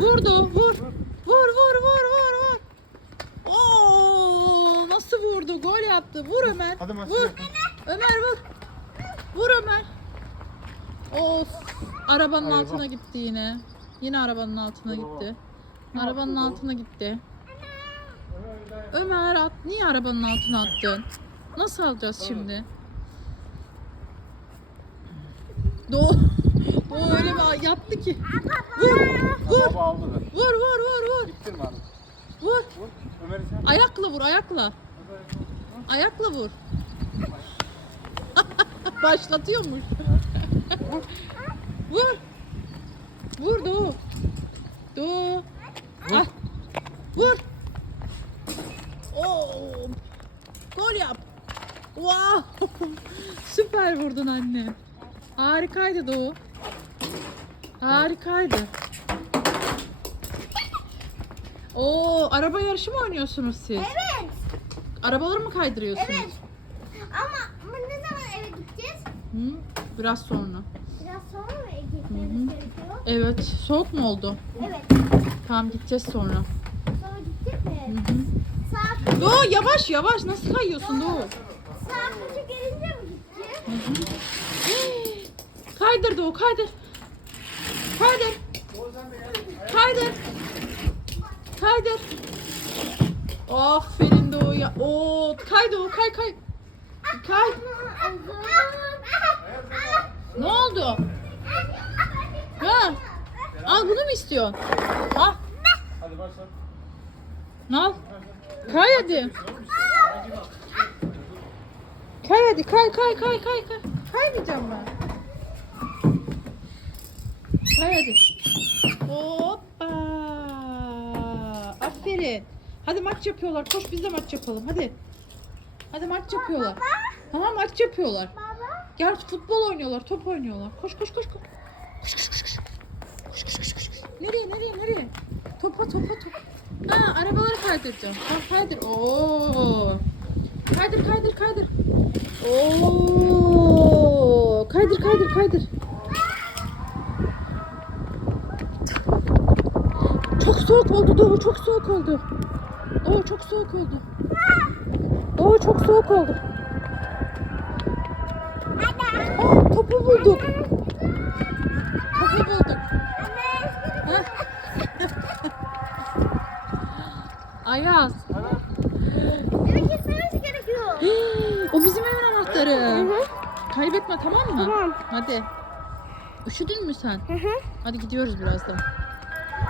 Vurdu. Vur. Vur vur vur vur vur. Oo, nasıl vurdu? Gol yaptı. Vur Ömer. Hadi vur. yapın. Ömer vur. Vur Ömer. Of. Arabanın Eyvah. altına gitti yine. Yine arabanın altına gitti. Arabanın altına gitti. Ömer at. Niye arabanın altına attın? Nasıl alacağız şimdi? Doğu. Doğu öyle bir yaptı ki. Vur. Vur. Baba aldı da. Vur vur vur vur. Bitirme abi. Vur. Vur. Ömer'i sen. Ayakla vur ayakla. Ayakla vur. Başlatıyormuş. vur. Vur Doğu. Doğu. Ah. Vur. Oo. Gol yap. Wow. Süper vurdun anne. Harikaydı Doğu. Harikaydı. Oo, araba yarışı mı oynuyorsunuz siz? Evet. Arabaları mı kaydırıyorsunuz? Evet. Ama ne zaman eve gideceğiz? Hı, biraz sonra. Biraz sonra mı gitmemiz gerekiyor? Evet, soğuk mu oldu? Evet. Tamam gideceğiz sonra. Sonra gidecek mi? hı. Saat, Doğu yavaş yavaş nasıl kayıyorsun Doğu? saat kaça gelince mi gideceğiz? Kaydır Doğu kaydır. Kaydır. Kaydır. Kaydır. Aferin Doğu ya. Oo, kay Doğu kay kay. Kay. Ne oldu? Ha? Al bunu mu istiyorsun? Ha? Hadi başla. Al. Kay hadi. Kay hadi kay kay kay kay kay. Kaymayacağım ben. Kay hadi. Hoppa. Aferin. Hadi maç yapıyorlar. Koş biz de maç yapalım. Hadi. Hadi maç yapıyorlar. Tamam maç yapıyorlar. Baba. Gel futbol oynuyorlar. Top oynuyorlar. Koş koş koş koş. Koş koş koş koş. Koş koş koş koş. Nereye nereye nereye? Topa topa top. Ha arabaları kaydıracağım. Ha, kaydır. Oo. Kaydır kaydır kaydır. Oo. Kaydır kaydır kaydır. Çok soğuk oldu Doğu çok soğuk oldu. Doğu çok soğuk oldu. Doğu çok soğuk oldu. Aa, topu bulduk. Topu bulduk. Ayaz. Eve gitmemiz gerekiyor. o bizim evin anahtarı. Kaybetme tamam mı? Tamam. Hadi. Üşüdün mü sen? Hı hı. Hadi gidiyoruz birazdan.